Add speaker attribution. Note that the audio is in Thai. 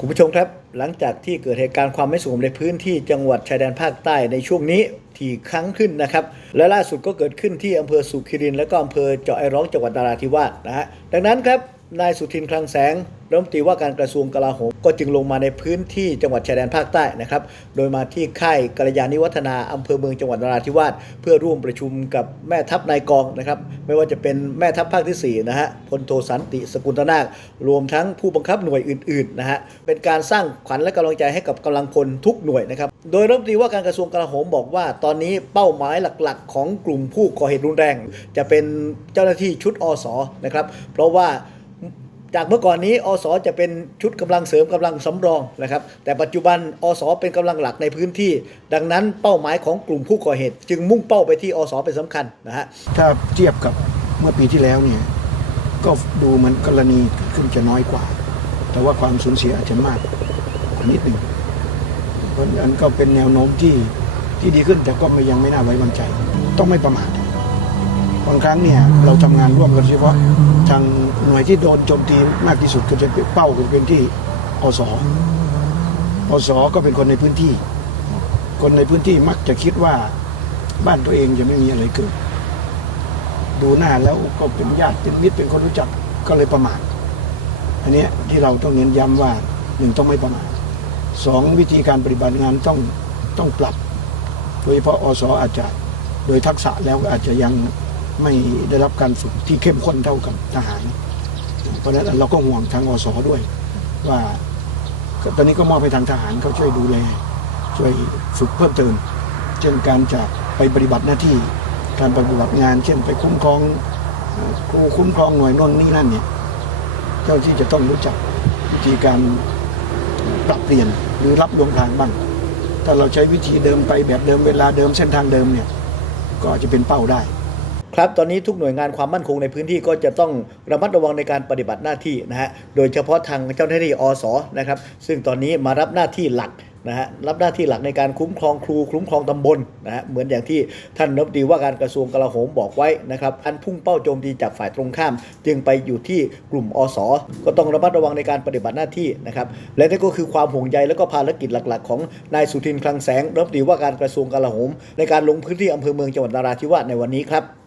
Speaker 1: คุณผู้ชมครับหลังจากที่เกิดเหตุการณ์ความไม่สงบในพื้นที่จังหวัดชายแดนภาคใต้ในช่วงนี้ที่ครั้งขึ้นนะครับ และล่าสุดก็เกิดขึ้นที่อำเภอสุขิริน และก็อำเภอเจาะไอร้องจังหวัดนราธิวาสนะฮะดังนั้นครับนายสุทินคลังแสง รัฐมนตรีว่าการกระทรวงกลาโหมก็จึงลงมาในพื้นที่จังหวัดชายแดนภาคใต้นะครับ โดยมาที่ค่ายกัลยาณิวัฒนาอำเภอเมืองจังหวัดนราธิวาสเพื่อร่วมประชุมกับแม่ทัพนายกองนะครับ ไม่ว่าจะเป็นแม่ทัพภาคที่4นะฮะพลโทสันติสกุลตนาครวมทั้งผู้บังคับหน่วยอื่นๆนะฮะเป็นการสร้างขวัญและกำลังใจให้กับกำลังพลทุกหน่วยนะครับโดยรัฐมนตรีว่าการกระทรวงกลาโหมบอกว่า ตอนนี้เป้าหมายหลักๆ ของกลุ่มผู้ก่อเหตุรุนแรง จะเป็นเจ้าหน้าที่ชุดอสนะครับ เพราะว่า จากเมื่อก่อนนี้อสจะเป็นชุดกำลังเสริมกำลังสำรองนะครับ แต่ปัจจุบันอสเป็นกำลังหลักในพื้นที่ ดังนั้นเป้าหมายของกลุ่มผู้ก่อเหตุ จึงมุ่งเป้าไปที่อสเป็นสำคัญนะฮะ
Speaker 2: ถ้าเทียบกับเมื่อปีที่แล้วเนี่ยก็ดูเหมันกรณีขึ้นจะน้อยกว่า แต่ว่าความสูญเสียอาจจะมากกว่านิดหนึ่งเพราะฉะนั้นก็เป็นแนวโน้มที่ที่ดีขึ้นแต่ก็ยังไม่น่าไว้วางใจ ต้องไม่ประมาท บางครั้งเนี่ยเราทำงานร่วมกันเฉพาะทางหน่วยที่โดนโจมตีมากที่สุดก็จะเป็นเป้าก็เป็นที่อสอสก็เป็นคนในพื้นที่ คนในพื้นที่มักจะคิดว่าบ้านตัวเองจะไม่มีอะไรเกิด ดูหน้าแล้วก็เป็นญาติเป็นมิตรเป็นคนรู้จักก็เลยประมาทอันนี้ที่เราต้องเน้นย้ำว่าหนึ่งต้องไม่ประมาทสองวิธีการปฏิบัติงานต้องต้องปรับ โดยเฉพาะอสออาจจะโดยทักษะแล้วอาจจะยัง ไม่ได้รับการฝึกที่เข้มข้นเท่ากับทหาร เพราะฉะนั้นเราก็ห่วงทางอสด้วย ว่าตอนนี้ก็มอบให้ทางทหารเขาช่วยดูแล ช่วยฝึกเพิ่มเติม เช่นการจะไปปฏิบัติหน้าที่ การปฏิบัติงาน เช่นไปคุ้มครองครูคุ้มครองหน่วยน่นนี่นั่นเนี่ยเจ้าที่จะต้องรู้จักวิธีการปรับเปลี่ยนหรือรับลวงทางบ้างถ้าเราใช้วิธีเดิมไปแบบเดิมเวลาเดิมเส้นทางเดิมเนี่ยก็อาจจะเป็นเป้าได้
Speaker 1: ครับตอนนี้ทุกหน่วยงานความมั่นคงในพื้นที่ก็จะต้องระมัดระวังในการปฏิบัติหน้าที่นะฮะโดยเฉพาะทางเจ้าหน้าที่อสนะครับซึ่งตอนนี้มารับหน้าที่หลักนะฮะรับหน้าที่หลักในการคุ้มครองครูคุ้มครองตำบลนะฮะเหมือนอย่างที่ท่านรัฐมนตรีว่าการกระทรวงกลาโหมบอกไว้นะครับอันพุ่งเป้าโจมตีจากฝ่ายตรงข้าม จึงไปอยู่ที่กลุ่มอสก็ต้องระมัดระวังในการปฏิบัติหน้าที่นะครับและนั่นก็คือความห่วงใยและก็ภารกิจหลักๆ ของนายสุทินคลังแสงรัฐมนตรีว่าการกระทรวงกลาโหม ในการลงพื้นที่อำเภอเมืองจังหวัดนราธิวาสในวันนี้ครับ